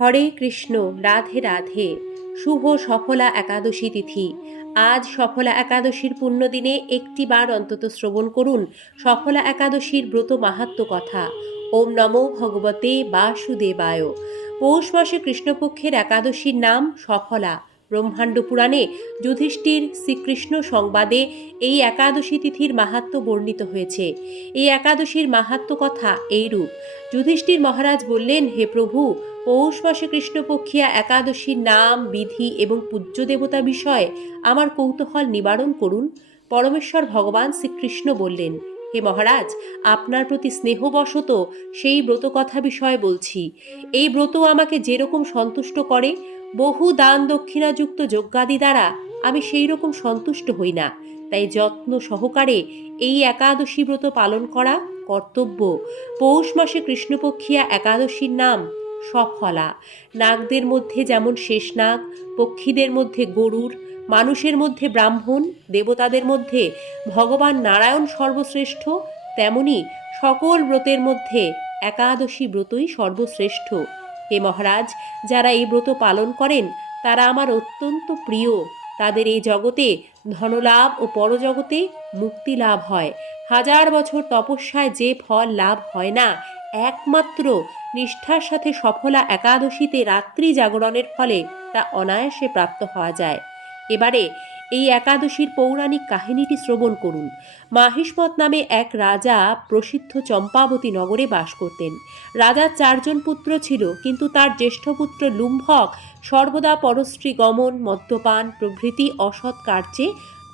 হরে কৃষ্ণ, রাধে রাধে। শুভ সফলা একাদশী তিথি। আজ সফলা একাদশীর পুণ্যদিনে একটি বার অন্তত শ্রবণ করুন সফলা একাদশীর ব্রত মাহাত্ম্য কথা। ওম নমো ভগবতে বাসুদেবায়। পৌষ মাসে কৃষ্ণপক্ষের একাদশীর নাম সফলা। ব্রহ্মাণ্ড পুরাণে যুধিষ্ঠির শ্রীকৃষ্ণ সংবাদে এই একাদশী তিথির মাহাত্ম্য বর্ণিত হয়েছে। এই একাদশীর মাহাত্ম্য কথা এইরূপ। যুধিষ্ঠির মহারাজ বললেন, হে প্রভু, পৌষ মাসে কৃষ্ণপক্ষিয়া একাদশীর নাম, বিধি এবং পূজ্য দেবতা বিষয়ে আমার কৌতূহল নিবারণ করুন। পরমেশ্বর ভগবান শ্রীকৃষ্ণ বললেন, হে মহারাজ, আপনার প্রতি স্নেহবশত সেই ব্রত কথা বিষয়ে বলছি। এই ব্রত আমাকে যেরকম সন্তুষ্ট করে, বহু দান দক্ষিণাযুক্ত যজ্ঞাদি দ্বারা আমি সেই রকম সন্তুষ্ট হই না। তাই যত্ন সহকারে এই একাদশী ব্রত পালন করা কর্তব্য। পৌষ মাসে কৃষ্ণপক্ষিয়া একাদশীর নাম সফলা। নাগদের মধ্যে যেমন শেষনাগ, পক্ষীদের মধ্যে গরুড়, মানুষের মধ্যে ব্রাহ্মণ, দেবতাদের মধ্যে ভগবান নারায়ণ সর্বশ্রেষ্ঠ, তেমনি সকল ব্রতের মধ্যে একাদশী ব্রতই সর্বশ্রেষ্ঠ। হে মহারাজ, যারা এই ব্রত পালন করেন তারা আমার অত্যন্ত প্রিয়। তাদের এই জগতে ধনলাভ ও পরজগতে মুক্তি লাভ হয়। হাজার বছর তপস্যায় যে ফল লাভ হয় না, একমাত্র নিষ্ঠার সাথে সফলা একাদশীতে রাত্রি জাগরণের ফলে তা অনায়াসে প্রাপ্ত হওয়া যায়। এবারে এই একাদশীর পৌরাণিক কাহিনীটি শ্রবণ করুন। মাহিষ্মত নামে এক রাজা প্রসিদ্ধ চম্পাবতী নগরে বাস করতেন। রাজার 4 পুত্র ছিল, কিন্তু তার জ্যেষ্ঠ পুত্র লুম্ভক সর্বদা পরস্ত্রী গমন, মদ্যপান প্রভৃতি অসৎ কার্যে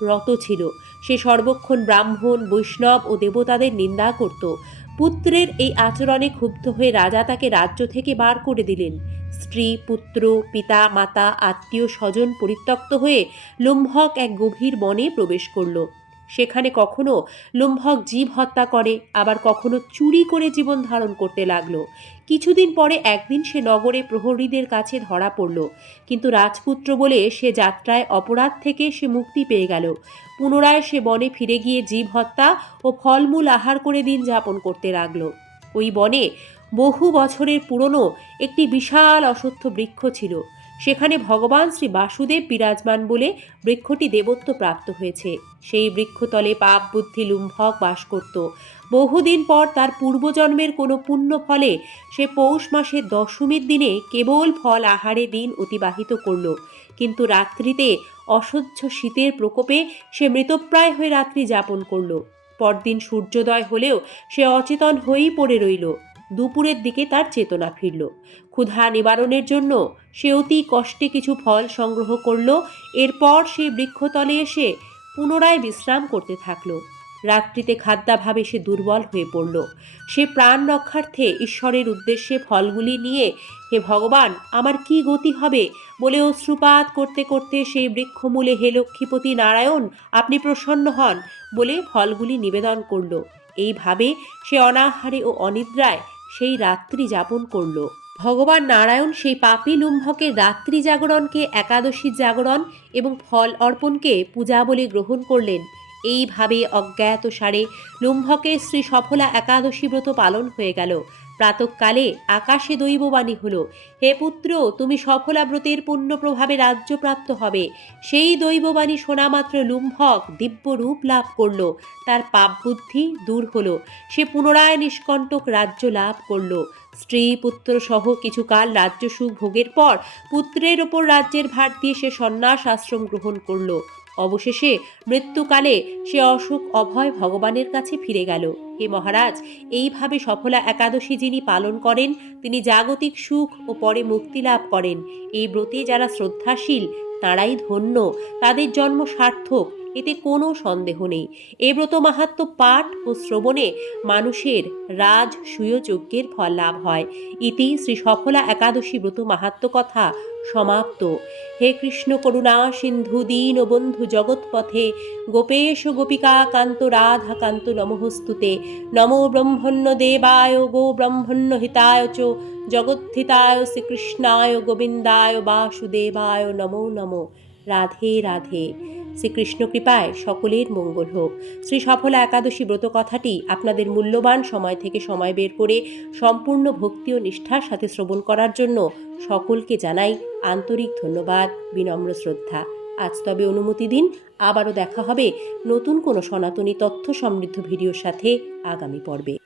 রত ছিল। সে সর্বক্ষণ ব্রাহ্মণ, বৈষ্ণব ও দেবতাদের নিন্দা করত। পুত্রের এই আচরণে ক্ষুব্ধ হয়ে রাজা তাকে রাজ্য থেকে বার করে দিলেন। স্ত্রী, পুত্র, পিতা, মাতা, আত্মীয় স্বজন পরিত্যক্ত হয়ে লুম্ভক এক গভীর বনে প্রবেশ করল। সেখানে কখনো লুম্ভক জীব হত্যা করে, আবার কখনো চুরি করে জীবন ধারণ করতে লাগলো। কিছুদিন পরে একদিন সে নগরে প্রহরীদের কাছে ধরা পড়ল, কিন্তু রাজপুত্র বলে সে যাত্রায় অপরাধ থেকে সে মুক্তি পেয়ে গেল। পুনরায় সে বনে ফিরে গিয়ে জীব হত্যা ও ফলমূল আহার করে দিন যাপন করতে লাগলো। ওই বনে বহু বছরের পুরনো একটি বিশাল অশ্বত্থ বৃক্ষ ছিল। সেখানে ভগবান শ্রী বাসুদেব বিরাজমান বলে বৃক্ষটি দেবত্ব প্রাপ্ত হয়েছে। সেই বৃক্ষতলে পাপ বুদ্ধি লুম্ভক বাস করত। বহুদিন পর তার পূর্বজন্মের কোনো পুণ্য ফলে সে পৌষ মাসের দশমীর দিনে কেবল ফল আহারে দিন অতিবাহিত করল। কিন্তু রাত্রিতে অসহ্য শীতের প্রকোপে সে মৃতপ্রায় হয়ে রাত্রি যাপন করল। পরদিন সূর্যোদয় হলেও সে অচেতন হয়েই পড়ে রইল। দুপুরের দিকে তার চেতনা ফিরল। ক্ষুধা নিবারণের জন্য সে অতি কষ্টে কিছু ফল সংগ্রহ করল। এরপর সে বৃক্ষতলে এসে পুনরায় বিশ্রাম করতে থাকল। রাত্রিতে খাদ্যাভাবে সে দুর্বল হয়ে পড়ল। সে প্রাণ রক্ষার্থে ঈশ্বরের উদ্দেশ্যে ফলগুলি নিয়ে, হে ভগবান, আমার কি গতি হবে বলে অশ্রুপাত করতে করতে সেই বৃক্ষমূলে, হে লক্ষ্মীপতি নারায়ণ, আপনি প্রসন্ন হন বলে ফলগুলি নিবেদন করল। এইভাবে সে অনাহারে ও অনিদ্রায় সেই রাত্রি যাপন করল। ভগবান নারায়ণ সেই পাপী লুম্ভকের রাত্রি জাগরণকে একাদশীর জাগরণ এবং ফল অর্পণকে পূজা বলে গ্রহণ করলেন। এইভাবে অজ্ঞাতসারে লুম্ভকের শ্রী সফলা একাদশী ব্রত পালন হয়ে গেল। প্রাতঃকালে আকাশে দৈববাণী হল, হে পুত্র, তুমি সফলা ব্রতের পুণ্য প্রভাবে রাজ্যপ্রাপ্ত হবে। সেই দৈববাণী শোনা মাত্র লুম্ভক দিব্য রূপ লাভ করল। তার পাপ বুদ্ধি দূর হল। সে পুনরায় নিষ্কণ্টক রাজ্য লাভ করল। স্ত্রী পুত্র সহ কিছুকাল রাজ্য সুখ ভোগের পর পুত্রের ওপর রাজ্যের ভার দিয়ে সে সন্ন্যাস আশ্রম গ্রহণ করল। অবশেষে মৃত্যুকালে সে অসুখ অভয় ভগবানের কাছে ফিরে গেল। হে মহারাজ, এইভাবে সফলা একাদশী যিনি পালন করেন তিনি জাগতিক সুখ ও পরে মুক্তি লাভ করেন। এই ব্রতে যারা শ্রদ্ধাশীল তারাই ধন্য, তাদের জন্ম সার্থক, এতে কোনো সন্দেহ নেই। এ ব্রত মাহাত্ম্য পাঠ ও শ্রবণে মানুষের রাজসূয় যজ্ঞের ফল লাভ হয়। ইতি শ্রী সফলা একাদশী ব্রত মাহাত্ম্য কথা সমাপ্ত। হে কৃষ্ণ করুণা সিন্ধু দীন বন্ধু জগৎপথে গোপেশ গোপিকা কান্ত রাধা কান্ত নমঃস্তুতে। নমো ব্রহ্মণ্য দেবায় গো ব্রহ্মণ্য হিতায় চ জগদ্ধিতায় শ্রীকৃষ্ণায় গোবিন্দায় বাসুদেবায় নমো নমো। রাধে রাধে। শ্রীকৃষ্ণ কৃপায় সকলের মঙ্গল হোক। শ্রী সফলা একাদশী ব্রত কথাটি আপনাদের মূল্যবান সময় থেকে সময় বের করে সম্পূর্ণ ভক্তি ও নিষ্ঠার সাথে শ্রবণ করার জন্য সকলকে জানাই আন্তরিক ধন্যবাদ, বিনম্র শ্রদ্ধা। আজ তবে অনুমতি দিন, আবারও দেখা হবে নতুন কোনো সনাতনী তথ্য সমৃদ্ধ ভিডিওর সাথে আগামী পর্বে।